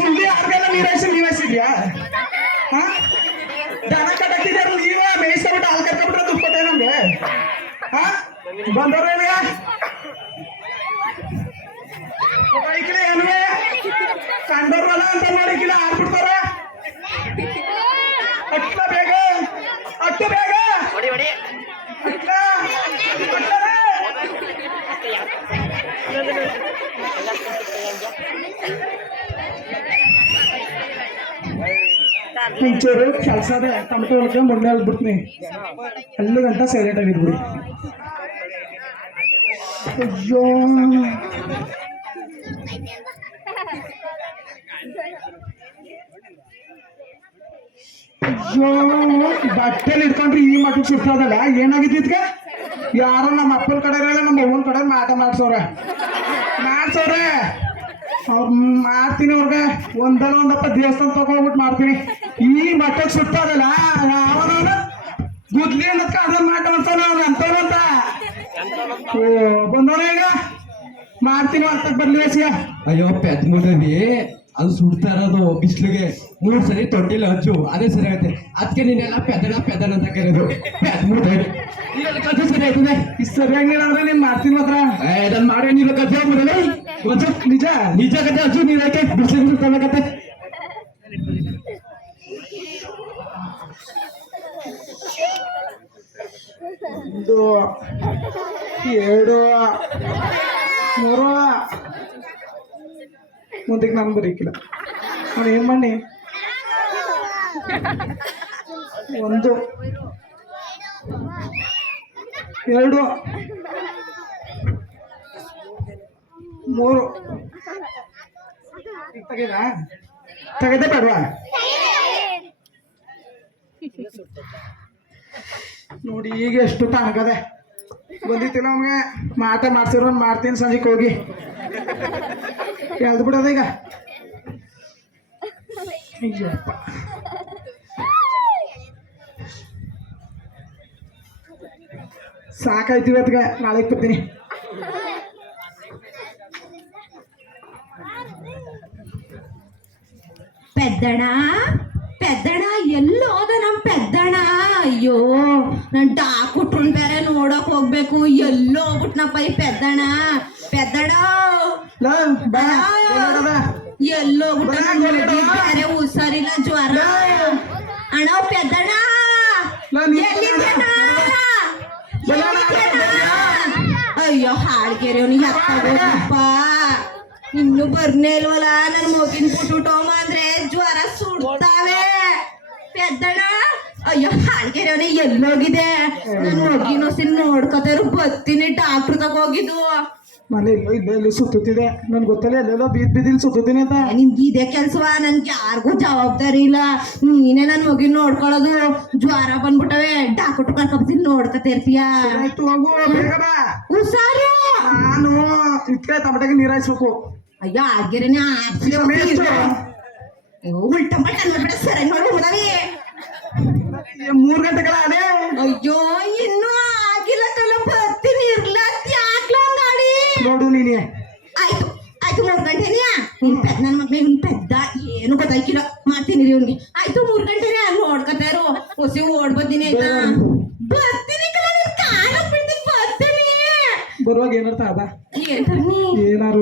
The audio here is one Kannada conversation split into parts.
ಹುಲ್ಲಿ ಆರ್ಗೆಲ್ಲ ನೀರಾಯಿಸಿ ನೀವಾಯಿಸಿದ್ಯಾ? ಹಾ, ದನ ಕಟ್ಟಕ್ತಿದ್ರು ನೀವ ಮೇಯಿಸ್ಬಿಟ್ಟು ಹಾಲು ಕರ್ಕೊಂಡ್ಬಿಟ್ರೆ ದುಡ್ಡು ಕೊಟ್ಟೆ ನಮ್ಗೆ. ಹಾ, ಬಂದವ್ರೇನ ಬೈಕ್ಲೆ ಏನುವೆ ಕಂಡವ್ರಲ್ಲ ಅಂತ ಮಾಡಿಕಿಲ್ಲ ಹಾಕ್ಬಿಡ್ತಾರ. ಅಟ್ಲ ಬೇಗ ಅಟ್ಟು ಬೇಗ ಅಟ್ಲ ಮುಂಚೂರು ಕೆಲಸ ಅದೇ ಟಮಟೊ ಒಳಗೆ ಮೊನ್ನೆ ಅಲ್ಬಿಡ್ತೀನಿ ಅಲ್ಲಿ ಗಂಟ ಸೈಲೆಂಟ್ ಆಗಿದ್ಬಿಡಿ. ಅಯ್ಯೋ ಅಯ್ಯೋ ಬಟ್ಟೆಲಿ ಇಟ್ಕೊಂಡ್ರಿ ಈ ಮಟ್ಟಿಗೆ ಸುತ್ತದಲ್ಲ. ಏನಾಗಿದ್ದಿದ್ಕ ಯಾರೋ ನಮ್ಮ ಅಪ್ಪನ ಕಡೆ ನಮ್ಮ ಅವ್ವನ ಕಡೆ ಮಾಡ್ಸವ್ರೆ ಅವ್ರು ಮಾಡ್ತೀನಿ. ಅವ್ರಿಗೆ ಒಂದಲ್ಲ ಒಂದಪ್ಪ ದೇವಸ್ಥಾನ ತಗೊಂಡ್ಬಿಟ್ಟು ಮಾಡ್ತೀನಿ. ಈ ಮಟ್ಟಕ್ಕೆ ಸುತ್ತದಲ್ಲ ಅವನ ಗುದ್ಲಿ ಅನ್ನೋದಕ್ಕೆ ಅದನ್ನ ಮಾಡ್ತಾನ ಅಂತವಂತ ಬಂದವನ ಈಗ ಮಾಡ್ತೀನಿ ಅಂತ ಬರ್ಲಿ ಸಿಯ. ಅಯ್ಯೋ ಪೆದ್ ಮುದ್ರವಿ ಅದು ಸುಡ್ತಾ ಇರೋದು ಬಿಸಿಲಿಗೆ 3 ಸರಿ ತೊಟ್ಟಿಲ್ಲ ಹಚ್ಚು ಅದೇ ಸರಿ ಆಗುತ್ತೆ. ಅದಕ್ಕೆ ನೀನೆಲ್ಲ ಪೆದಳ ಅಂತ ಕರೆಯೋದು ಪೆದ್ ಮುದ್ರವಿ. ಕಲ್ಸ ಸರಿ ಆಯ್ತದೆ. ಇಷ್ಟು ಸರಿಯಾಗಿಲ್ಲ ಅಂದ್ರೆ ನೀನ್ ಮಾಡ್ತೀನಿ ಮಾತ್ರ. ಅದನ್ನ ಮಾಡೋ ನೀನು ಕಥೆ ಹೋಗ್ಬಿಡಲ್ಲ ನಿಜ ನಿಜ ಕತೆ ಹಚ್ಚು ನೀನ್ ಯಾಕೆ ಬಿಸಿಲು ತಗೋಕತ್ತೆ. ಒಂದು 2 3 ಮುಂದಕ್ಕೆ ನಾನು ಬರೀಕಿಲ್ಲ. ನಾನು ಏನ್ ಮಾಡಿ 1 2 3 ತೆಗೆದ ಬೇಡವಾ ನೋಡಿ. ಈಗ ಎಷ್ಟು ತನಕದೆ ಬಂದಿತ್ತಿಲ್ಲ ಅವನಿಗೆ ಮಾಡ್ಸಿರೋ ಮಾಡ್ತೀನಿ ಸಂಜೆಗೆ ಹೋಗಿ ಎಳ್ದು ಬಿಡೋದ ಈಗ. ಅಯ್ಯಪ್ಪ ಸಾಕಾಯ್ತು ಇವತ್ತಿಗೆ. ನಾಳೆಗೆ ಬರ್ತೀನಿ. పెద్దడా ఎల్లు ಹೋದ ನಮ್ పెద్దಣ. ಅಯ್ಯೋ ನಾನು ಡಾಕ್ಟ್ರನ್ ಬೇರೆ ನೋಡಕ್ ಹೋಗ್ಬೇಕು. ಎಲ್ಲೋ ಹೋಗ್ಬಿಟ್ನಪ್ಪ ಈ పెద్దಣ ಎಲ್ಲೋ ಬೇರೆ ಹುಷಾರಿಲ್ಲ ಜ್ವರ. ಅಣ್ಣ పెద్దಣ ಅಯ್ಯೋ ಹಾಳ್ಗೆರೆ ಅವನಿಗೆ ಅಪ್ಪ ಇನ್ನು ಬರ್ನೇ ಇಲ್ವಲ್ಲ. ನನ್ ಮಗಿನ ಬಿಟ್ಬಿಟ್ಟೋಮ ಅಂದ್ರೆ ಜ್ವರ ಸುಡ್ತಾವೆ పెద్దಣ. ಅಯ್ಯೋ ಹಾಳ್ಗೆರೆ ಅವನೇ ಎಲ್ಲೋಗಿದೆ. ನನ್ ಮಗಿನೋಸಿ ನೋಡ್ಕೊತಾರು ಬರ್ತೀನಿ. ಡಾಕ್ಟರ್ ತಗೋಗಿದ್ದು ಮನೆ ಇಲ್ಲಿ ಸುತ್ತಿದೆ. ನನ್ ಗೊತ್ತಲ್ಲ ಎಲ್ಲೆಲ್ಲೋ ಬೀದಿಲ್ ಸುತ್ತೀನಿ ಅಂತ. ನಿನ್ಗೆ ಇದೇ ಕೆಲ್ಸವಾ? ನನ್ಗೆ ಯಾರಿಗೂ ಜವಾಬ್ದಾರಿ ಇಲ್ಲ. ನೀನೇ ನನ್ ಮಗಿನ ನೋಡ್ಕೊಳ್ಳೋದು. ಜ್ವರ ಬಂದ್ಬಿಟ್ಟವೆ ಡಾಕ್ಟರ್ ಕರ್ಕೊಂಡ್ಬರ್ತೀನಿ ನೋಡ್ಕೊತಿರ್ತೀಯ. ಹುಷಾರು. ನಾನು ಇಟ್ಕೆ ಟಮಟಗೆ ನೀರಾಯಿಸ್ಬೇಕು. ಅಯ್ಯೋ ಹಾಳ್ಗೆರೆನೆ ಉಲ್ಟ ಮಟ್ಟ ನೋಡ್ಬಿಡ ಸರಿ ನೋಡ್ಬೋದವಿ. 3 ಗಂಟೆಗಳ ಅದೇ. ಅಯ್ಯೋ ಇನ್ನೂ ಆಗಿಲ್ಲ ಕಲ ಬರ್ತೀನಿ ಇರ್ಲ ಯಾಕ್ಲ ಗಾಡಿ ನೋಡು ನೀನೆ. ಆಯ್ತು 3 ಗಂಟೆನೆಯಾ? ನನ್ನ ಮಗ್ಳಿಗೆ ಪೆದ್ದ ಏನು ಗೊತ್ತಾಯ್ಕಿಲ್ಲ. ಮಾಡ್ತೀನಿ ರೀ ಅವ್ನಿಗೆ. ಆಯ್ತು 3 ಗಂಟೆನೆ ನೋಡ್ಕೊತಾರು ಹೊಸಿ ಓಡ್ ಬರ್ತೀನಿ ಆಯ್ತಾ? ಬರ್ತೀನಿ ಕಲ ಕಾಣಕ್ ಬಿಡ್ತೀನಿ ಬರ್ತೀನಿ. ಬರುವಾಗ ಏನರ್ಥ ಅದ ಏನಾರು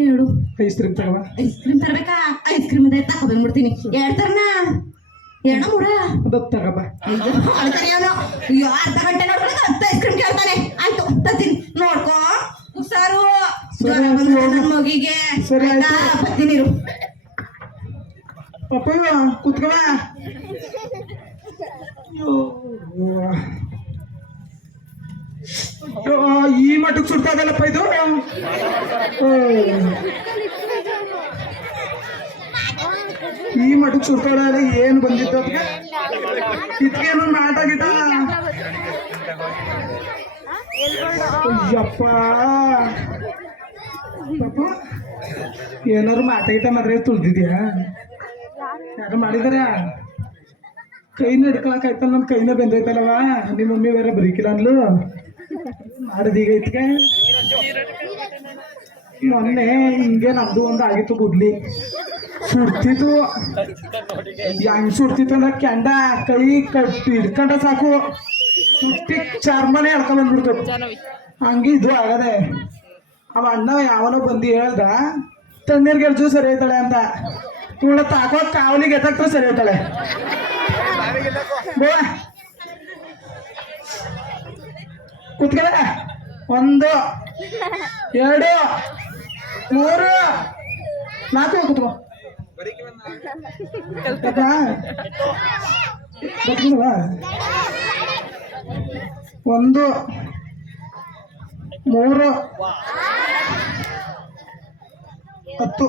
ಹೇಳು. ಐಸ್ ಕ್ರೀಮ್ ತಗವ. ಐಸ್ ಕ್ರೀಮ್ ತರಬೇಕಾ? ಐಸ್ ಕ್ರೀಮ್ ಅದೇ ತಗೊಂಡ್ಬಿಡ್ತೀನಿ. ಹೇಳ್ತಾರನ ಏಣ ಮೂಡ ತಗಬ. ಅಯ್ಯೋ ಅರ್ಧ ಗಂಟೆ ನೋಡ್ಕೊಂಡು 10 ಐಸ್ ಕ್ರೀಮ್ ಕೇಳ್ತಾನೆ. ಆಯ್ತು ತರ್ತೀನಿ ನೋಡ್ಕೋ ಹುಷಾರು. ಮಗಿಗೆ ಸರಿ ಬರ್ತೀನಿ. ಪಪ್ಪ ಕುತ್ಕವ. ಈ ಮಟ್ಟಕ್ಕೆ ಸುಡ್ತಾ ಇದಲ್ಲಪ್ಪ ಇದು. ಈ ಮಟ್ಟಕ್ಕೆ ಸುಡ್ತಾಳೆ ಏನು ಬಂದಿತ್ತು ಅದಕ್ಕೆ. ಇದಕ್ಕೇನು ನಾಟ ಗಿಟ. ಅಯ್ಯಪ್ಪ ಪಾಪ ಏನಾದ್ರು ಮಾಟ ಗಿಟ ಮಾತ್ರ ತುಳ್ದಿದ್ಯಾ? ಯಾರು ಮಾಡಿದಾರ? ಕೈನ ಹಿಡ್ಕೊಳಕಾಯ್ತಲ್ಲ. ನನ್ನ ಕೈನ ಬೆಂದೈತಲ್ಲವ. ನಿಮ್ಮ ಮಮ್ಮಿ ಬೇರೆ ಬರೀಕಿಲ್ಲ ಅನ್ಲು ಮಾಡಿದೀಗ ಐತ್ಗೆ. ಮೊನ್ನೆ ಹಿಂಗೆ ನಮ್ದು ಒಂದು ಆಗಿತ್ತು ಗುದ್ಲಿ. ಸುಡ್ತಿತ್ತು ಹೆಂಗ್ ಸುಡ್ತಿತ್ತು ಅಂದ್ರೆ ಕೆಂಡ ಕೈ ಕಟ್ಟಿ ಹಿಡ್ಕೊಂಡ ಸಾಕು ಸುಟ್ಟಿ ಚರ್ಮನೆ ಎಳ್ಕೊಂಡ್ ಬಂದ್ಬಿಡ್ತು. ಹಂಗೆ ಇದು ಆಗದೆ. ಅವ ಅಣ್ಣ ಯಾವನೋ ಬಂದು ಹೇಳ್ದ ತಣ್ಣೀರ್ ಗೆಲ್ಜು ಸರಿ ಐತಾಳೆ ಅಂತ. ಇವಳ ತಾಕೋ ಕಾವಲಿಗೆ ಎತ್ತಕ್ಕ ಸರಿ ಐತಾಳೆ. ಬೋ ಕೂತ್ಕಳ. 1 2 3 4 ಕೂತ್ಕೋ. ಬರ್ತೀನವಾ 1 3 10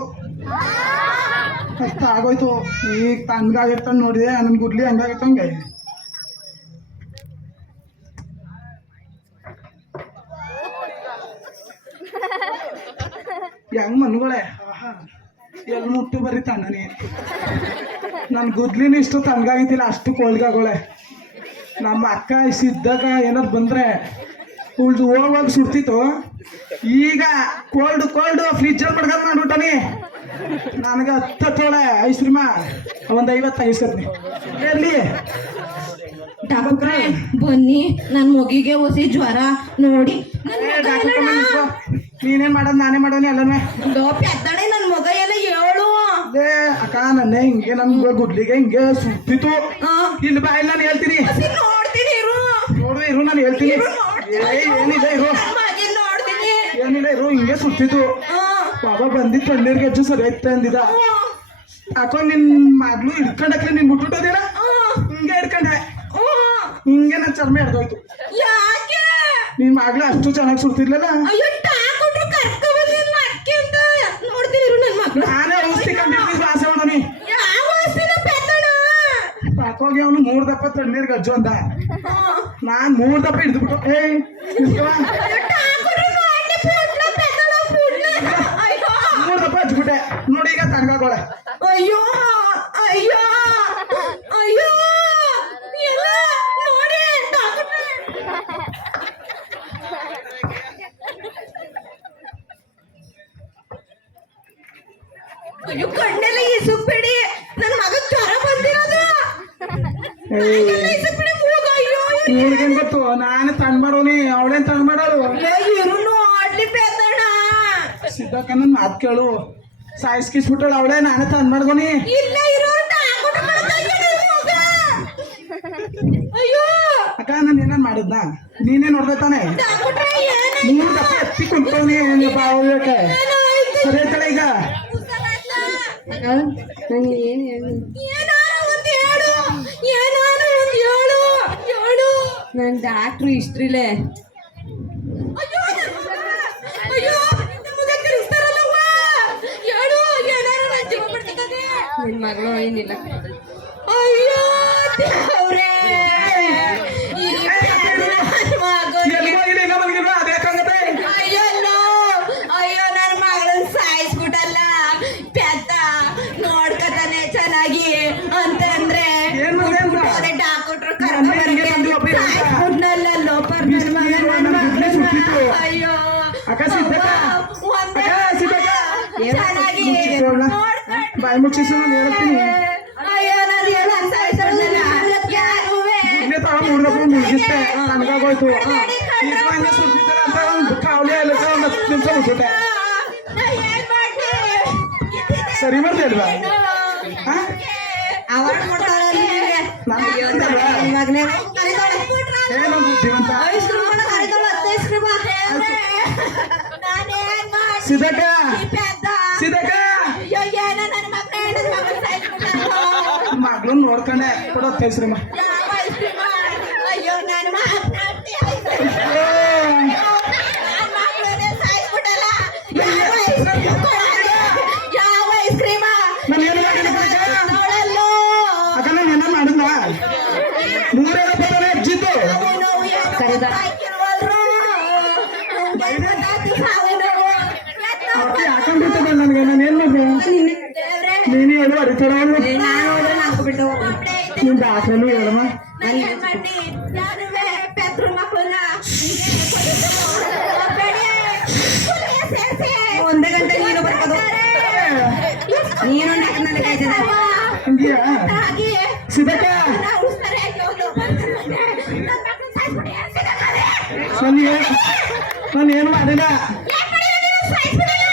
ಆಗೋಯ್ತು. ಈಗ ಹಂಗಾಗಿರ್ತ ನೋಡಿದೆ ನನ್ ಗುಡ್ಲಿ ಹಂಗಾಗಿರ್ತ ಹಂಗೆ. ಹೆಂಗ್ ಮನ್ಗಳೇ ಎಲ್ಲಿ ಮುಟ್ಟು ಬರೀ ತಣ್ಣನೇ. ನನ್ ಗುದ್ಲಿನ ಇಷ್ಟು ತಣ್ಣಗಾಗಿದ್ದಿಲ್ಲ, ಅಷ್ಟು ಕೋಲ್ಗಾಗೋಳೆ. ನಮ್ಮ ಅಕ್ಕ ಸಿದ್ದಾಗ ಏನಾದ್ರು ಬಂದ್ರೆ ಉಳ್ದು ಹೋಗುವಾಗ ಸುಡ್ತಿತ್ತು. ಈಗ ಕೋಲ್ಡ್ ಫ್ರಿಜ್ಜಲ್ಲಿ ಪಡ್ಕೊಂಡ್ ಮಾಡ್ಬಿಟ್ಟಾನಿ. ನನಗೆ 10 ತೊಳೆ ಐಸ್ ಕ್ರೀಮ ಒಂದು 50 ಇಸ್ಕೊತೀನಿ. ಎಲ್ಲಿ ಡಾಕ್ಟ್ರೇ ಬನ್ನಿ, ನನ್ ಮಗಿಗೆ ಹೊಸಿ ಜ್ವರ ನೋಡಿ. ನೀನೇನ್ ಮಾಡೋದು ನಾನೇ ಮಾಡೋನಿ ಎಲ್ಲನೇ. ಪೆದ್ದಣೆ ನನ್ ಮಗ ಎಲ್ಲ ಹೇಳು. ಅದೇ ಅಕ್ಕ ನನ್ನೆ ಹಿಂಗೆ ನನ್ ಗುಡ್ಲಿಗೆ ಹಿಂಗೆ ಸುಟ್ಟಿತ್ತು. ಇಲ್ಲಿ ಬಾ, ಇಲ್ಲಿ ನಾನು ಹೇಳ್ತೀನಿ. ನೋಡ್ತೀನಿ ಇರು. ನೋಡು ಇರು, ನಾನು ಹೇಳ್ತೀನಿ. ಏನಿದೆ ಇರು, ಏನಿಲ್ಲ ಇರು. ಹಿಂಗೆ ಸುಟ್ಟಿತ್ತು. ಬಾಬಾ ಬಂದಿದ್ದು ತಣ್ಣೀರ್ಗೆ ಹೆಚ್ಚು ಸರಿ ಆಯ್ತ ಅಂದಿದ. ಯಾಕೋ ನಿನ್ ಮಗ್ಳು ಹಿಡ್ಕೊಂಡಕ್ಲೆ ನೀನ್ ಮುಟ್ಬಿಟ್ಟೋದಿಲ್ಲ. ಹಿಂಗೆ ಹಿಡ್ಕೊಂಡೆ, ಹಿಂಗೆ ನನ್ನ ಚರ್ಮ ಹಿಡ್ದೋಯ್ತು. ನಿನ್ ಮಗ್ಳು ಅಷ್ಟು ಚೆನ್ನಾಗಿ ಸುಡ್ತಿರ್ಲಿಲ್ಲ. ನಾನೇ ಔಷಧಿ ಕಂಡಿದ್ದೀನಿ ವಾಸ ಮಾಡೋನಿ. ಪಾಕೋಗಿ ಅವನು 3 ದಪ್ಪ ತಣ್ಣೀರ್ ಗಜ್ಜು ಅಂದ. ನಾನ್ 3 ದಪ್ಪ ಹಿಡಿದ್ಬಿಟ್ಟು 3 ದಪ್ಪ ಹಚ್ಬಿಟ್ಟೆ. ನೋಡಿ ಈಗ ತಣ್ಣಗಾಗೋಳೆ. ಅಯ್ಯೋ ಅಯ್ಯೋ ಅಯ್ಯೋ ಎಲ್ಲ ನೋಡಿ ಅಯ್ಯೋ ಕಣ್ಣೆಲ್ಲ ಇಸುಕ್ಬೇಡಿ, ನನ್ನ ಮಗ ಜ್ವರ ಬಂದಿರೋದು. ಇಸುಕ್ಬೇಡಿ ಮೂಗ. ಅಯ್ಯೋ ಇವ್ರಿಗೇನ್ ಗೊತ್ತು ನಾನು ತಣ್ಣ ಮಾಡೋನಿ, ಅವಳೇನ್ ತಣ್ಣ ಮಾಡೋರು. ಇರು ನೋಡ್ಲಿ ಬೇದಣ್ಣ. ಸಿದ್ದಕ್ಕ ನನ್ ಮಾತ್ ಕೇಳು. ಸಾಯಿಸ್ಕಿಸ್ಬಿಟ್ಟಳು ಅವಳೇ, ನಾನೇ ತಣ್ಣ ಮಾಡ್ಕೊನಿ. ಇಲ್ಲ ಇರೋ ಅಯ್ಯೋ ಅಕ್ಕ ನಾನು ಏನಾನ್ ಮಾಡಿದ್ನ ನೀನೇ ನೋಡ್ದೆ ತಾನೆ. 3 ದಪ್ಪ ಎತ್ತಿ ಕುಂತವನಿ ಬಾವಕ್ಕೆ ಸರಿ ಐತಲ್ಲ ಈಗ. ನನ್ ಡಾಕ್ಟ್ರು ಇಷ್ಟ್ರಿಲೆ. ನಿನ್ ಮಗಳು ಏನಿಲ್ಲ. ಅಯ್ಯೋ ದೇವ್ರೇ, ಅಯ್ಯೋ ನನ್ನ ಮಗಳನ್ನ ಸಾಯಿಸ್ಬಿಟ್ಟಲ್ಲ. ಪೆದ್ದ ನೋಡ್ಕತಾನೆ ಚೆನ್ನಾಗಿ ಅಂತಂದ್ರೆ ಡಾಕ್ಟ್ರು ಕರ್ಕೊಂಡ್ನಲ್ಲೋ ಪರ್ನಲ್ ಮಗ ನನ್ನ ಮಗಳನ್ನ. ಅಯ್ಯೋ ಚೆನ್ನಾಗಿ ಬಾಯಿ ಮುಚ್ಚಿಸು ನಾನು ಹೇಳ್ತೀನಿ. ಅಯ್ಯೋ ನಾನು ಹೇಳ ಸಾಯಿಸೋದಲ್ಲ ಯಾರುವೆ. ಮುಗಿಸ್ತೆ ನನಗಾಗೋಯ್ತು. ಸುಡ್ತಿದ್ದಾರೆ ಅಂತ ಒಂದು ಕಾವಲಿ ಎಲ್ಲ ಒಂದು 10 ನಿಮಿಷ ಮುಗಿಸುತ್ತೆ. ಸರಿ ಮಾಡ್ತೇಲ್ವಾ? ಅವಾರ್ಡ್ ಕೊಡ್ತಾರಲ್ಲ ಏನು ಬುದ್ಧಿವಂತ. ಸಿದ್ದಕ್ಕ ಸಿದ್ದಕ್ಕ ಮಗಳನ್ನ ನೋಡ್ಕೊಂಡೆ ಕೊಡೋದು ಐಸ್ಕ್ರೀಮ. ಅಯ್ಯೋ ನಾನು ಯಾವ ಐಸ್ಕ್ರೀಮ ನಾನು ಏನು ಮಾಡಿಲ್ಲ ಅಕ್ಕ. ನಾನು ಏನ ಮಾಡಿದ್ನ 3 ರೂಪಾಯಿ ಅಜ್ಜಿದ್ದು ಹಾಕೊಂಡ್ಬಿಟ್ಟದ ನನಗೆ. ನಾನು ಏನ್ ಮಾಡ್ದೆ ನೀನು ಹೇಳು ಅರಿತಾರ ನಿನ್ ದಾಸನು ಹೇಳಮ್ಮ. ಒಂದೇ ಗಂಟೆ ನೀನು ಬರ್ಬೋದು. ನೀನು ಉಳಿಸ್ತಾರವ್ವ. ಹಂಗಿಯಾ ಹಾಗೆ ಸಿದ್ದಕ್ಕ ಉಳಿಸ್ತಾರೆ. ಅಯ್ಯೋ, ನನ್ನ ಮಕ್ಳು ಸಾಯ್ಸ್ಬಿಡಿ, ಸಿದ್ದಕ್ಕವ್ರೆ. ನಾನು ಏನು ಮಾಡಿಲ್ಲ. ಏನ್ ಮಾಡಿಲ್ಲ ನೀನು? ಸಾಯ್ಸ್ಬಿಡಲ್ಲ.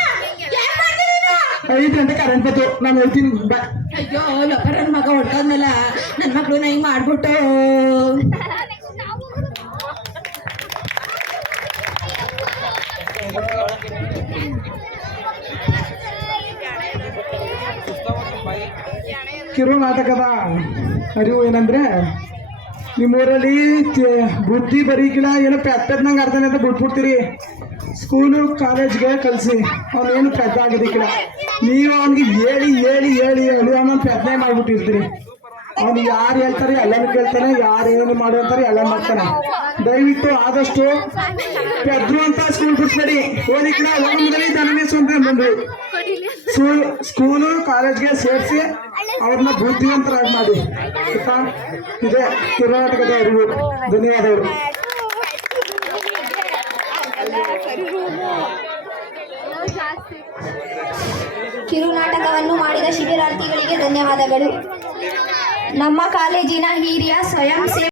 ಏನ್ ಮಾಡ್ದೆ ನೀನು? 5 ಗಂಟೆ ಕರೆಂಟ್ ಬಂತು. ನಾನು ಹೇಳ್ತೀನಿ ಬಾ. ಅಯ್ಯೋ ಲೋಕರ ನನ್ನ ಮಗ ಹೊಡ್ಕೊಂಡ್ನಲ್ಲ, ನನ್ನ ಮಕ್ಳು ಹಿಂಗ್ ಮಾಡ್ಬಿಟ್ಟು. ಕಿರು ನಾಟಕದ ಅರಿವು ಏನಂದ್ರೆ ನಿಮ್ಮೂರಲ್ಲಿ ಬುದ್ಧಿ ಬರೀಕಿಲ್ಲ ಏನೋ ಪೆತ್ತದ್ನಂಗೆ ಅರ್ಧನೇ ಅಂತ ಬಿಟ್ಬಿಡ್ತೀರಿ. ಸ್ಕೂಲು ಕಾಲೇಜ್ಗೆ ಕಲಿಸಿ ಅವನೇನು ಪೆದ್ದ ಆಗಿದ್ದಕ್ಕಿಲ್ಲ. ನೀವು ಅವನಿಗೆ ಹೇಳಿ ಹೇಳಿ ಹೇಳಿ ಹೇಳಿ ಅವನೊಂದು ಪೆದ್ದನೆ ಮಾಡಿಬಿಟ್ಟಿರ್ತೀರಿ. ಅವ್ನು ಯಾರು ಹೇಳ್ತಾರೆ ಎಲ್ಲನೂ ಕೇಳ್ತಾನೆ, ಯಾರು ಏನು ಮಾಡು ಅಂತಾರೆ ಎಲ್ಲ ಮಾಡ್ತಾನೆ. ದಯವಿಟ್ಟು ಆದಷ್ಟು ಪೆದ್ರು ಅಂತ ಸ್ಕೂಲ್ ಬಿಡ್ಬೇಡಿ. ಓದಿಕ್ಕಿಲ್ಲ ಓದಿದ್ರೆ ತನನೇ ಸ್ವಂತ ಬಂದ್ರಿ. ಸ್ಕೂಲು ಕಾಲೇಜ್ಗೆ ಸೇರಿಸಿ ಅವ್ರನ್ನ ಬುದ್ಧಿವಂತರಾಗಿ ಮಾಡಿ. ಆಯ್ತಾ? ಇದೆ ಕರ್ನಾಟಕದ ಅರಿವು. ಧನ್ಯವಾದಗಳು. ಕಿರುನಾಟಕವನ್ನು ಮಾಡಿದ ಶಿಬಿರಾರ್ಥಿಗಳಿಗೆ ಧನ್ಯವಾದಗಳು. ನಮ್ಮ ಕಾಲೇಜಿನ ಹಿರಿಯ ಸ್ವಯಂ ಸೇವಕ